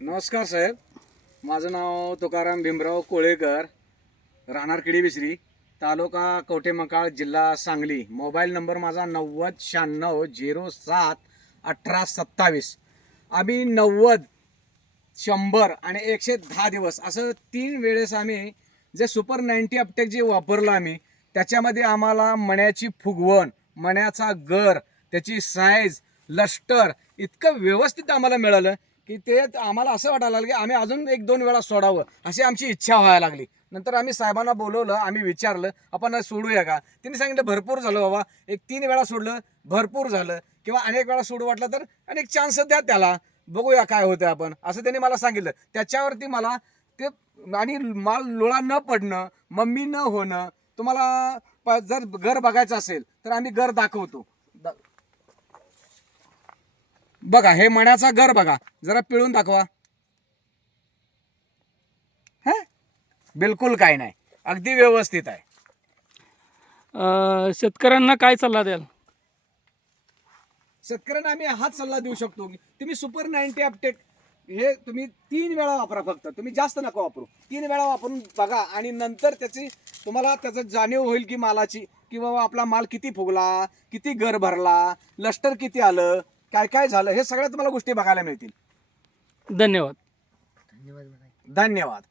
नमस्कार साहेब माझं नाव तुकाराम भीमराव कोळेकर राहणार किडी बिसरी तालुका कवठेमंकाळ जिल्हा सांगली. मोबाईल नंबर माझा नव्वद शहाण्णव झिरो सात अठरा सत्तावीस. आम्ही नव्वद शंभर आणि एकशे दहा दिवस असं तीन वेळेस आम्ही जे सुपर नाईन्टी अपटेक जे वापरलं आम्ही त्याच्यामध्ये आम्हाला मण्याची फुगवण मण्याचा गर त्याची साईज लष्टर इतकं व्यवस्थित आम्हाला मिळालं. की ते आम्हाला असं वाटायला लागलं की आम्ही अजून एक दोन वेळा सोडावं अशी आमची इच्छा व्हायला लागली. नंतर आम्ही साहेबांना बोलवलं आम्ही विचारलं आपण सोडूया का? त्यांनी सांगितलं भरपूर झालं बाबा. एक तीन वेळा सोडलं भरपूर झालं. किंवा अनेक वेळा सोडू वाटलं तर अनेक चान्स द्या त्याला. बघूया काय होतं आपण. असं त्यांनी मला सांगितलं. त्याच्यावरती मला ते आणि माल लोळा न पडणं मम्मी न होणं तुम्हाला प- जर घर बघायचं असेल तर आम्ही घर दाखवतो. बघा हे मण्याचा घर बघा. जरा पिळून दाखवा. हा? बिलकुल काय नाही. अगदी व्यवस्थित आहे. अ, शेतकऱ्यांना काय सल्ला द्याल? शेतकऱ्यांना आम्ही हाच सल्ला देऊ शकतो की तुम्ही सुपर नाईन्टी अपटेक हे तुम्ही तीन वेळा वापरा फक्त. तुम्ही जास्त नका वापरू. तीन वेळा वापरून बघा आणि नंतर त्याची तुम्हाला त्याचं जाणीव होईल की मालाची. की बाबा आपला माल किती फुगला किती घर भरला लष्टर किती आलं काय काय झालं? हे सगळ्या तुम्हाला गोष्टी बघायला मिळतील. धन्यवाद. धन्यवाद